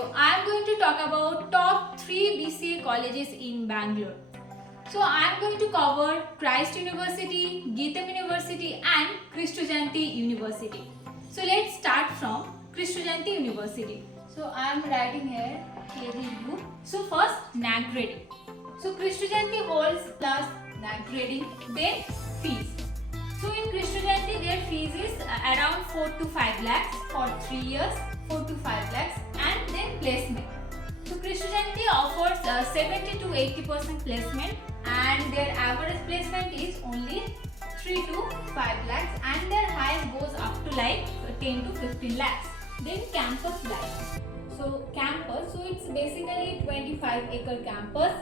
video, I am going to talk about top 3 BCA colleges in Bangalore. So I am going to cover Christ University, Geetham University and Kristu Jayanti University. So let's start from Kristu Jayanti University. So I am writing here KGU. So first NAC grading. So Kristu Jayanti holds plus NAC grading, then fees. So in Kristu Jayanti their fees is around 4 to 5 lakhs for 3 years, 4 to 5 lakhs and then placement. So Kristu Jayanti offers 70 to 80% placement and their average placement is only 3 to 5 lakhs and their highest goes up to like 10 to 15 lakhs. Then campus life. So campus, so it's basically 25-acre campus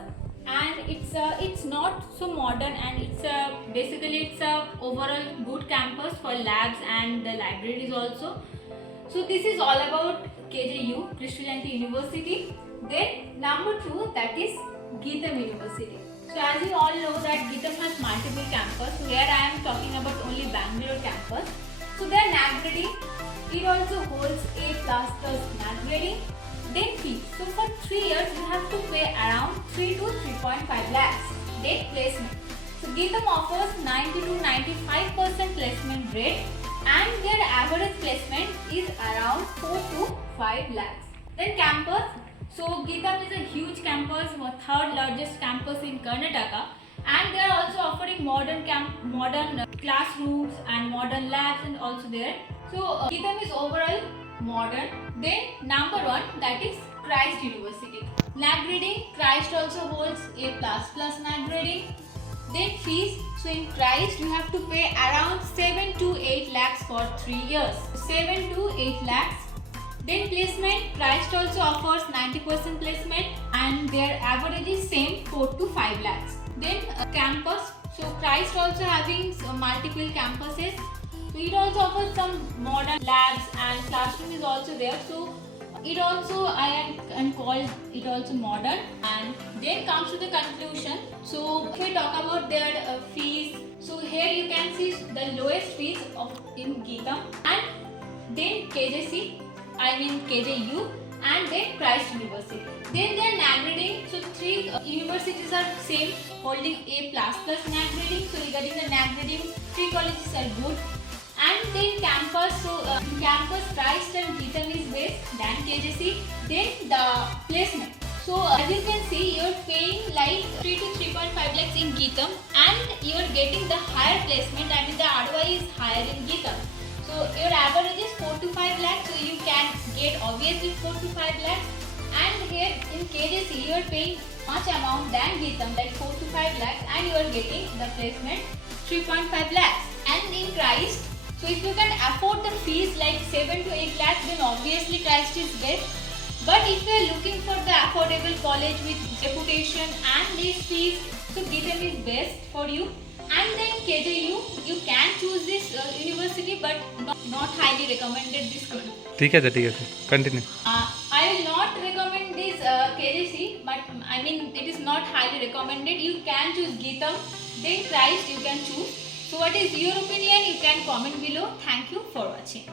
and it's not so modern and it's a overall good campus for labs and the libraries also. So this is all about KJU, Kristu Jayanti University. Then number 2, that is Geetham University. So as you all know that Geetham has multiple campus. So here I am talking about only Bangalore campus. So their NAC grading, it also holds A++ NAC grading. Then fees. So for 3 years you have to pay around 3 to 3.5 lakhs. Then placement. So Geetham offers 90 to 95% placement rate and their average placement is around 4 to 5 lakhs. Then campus. So Geetham is a huge campus, third largest campus in Karnataka, and they are also offering modern classrooms and modern labs and also there. So Geetham is overall modern. Then number 1, that is Christ University. NAC grading, Christ also holds A++ NAC grading. Then fees, so in Christ you have to pay around 7 to 8 lakhs for 3 years. 7 to 8 lakhs. Then placement, Christ also offers 90% placement and their average is same 4 to 5 lakhs. Then campus, so Christ also having multiple campuses. So it also offers some modern labs and classroom is also there. So it also I can call it also modern. And then comes to the conclusion. So if we talk about their fees, so here you can see the lowest fees in Geetham and then KJC, KJU and then Christ University. Then their NAC grading, so 3 universities are same holding A++ NAC grading. So regarding the NAC grading, 3 colleges are good. And then campus, so campus Christ and Geetham is best than KJC. Then the placement. So as you can see, you are paying like 3 to 3.5 lakhs in Geetham and you are getting the higher placement. The ROI is higher in Geetham. So your average is 4 to 5 lakhs, so you can get obviously 4 to 5 lakhs. And here in KJC you are paying much amount than Geetham, like 4 to 5 lakhs, and you are getting the placement 3.5 lakhs. And in Christ, so if you can afford the fees like 7 to 8 lakhs, then obviously Christ is best. But if you are looking for the affordable college with reputation and these fees, so Geetham is best for you. And then KJU, you can choose this university but not highly recommended this one. ठीक है sir continue. I will not recommend this KJC, but it is not highly recommended. You can choose Geetham, then Christ you can choose. So what is your opinion? You can comment below. Thank you for watching.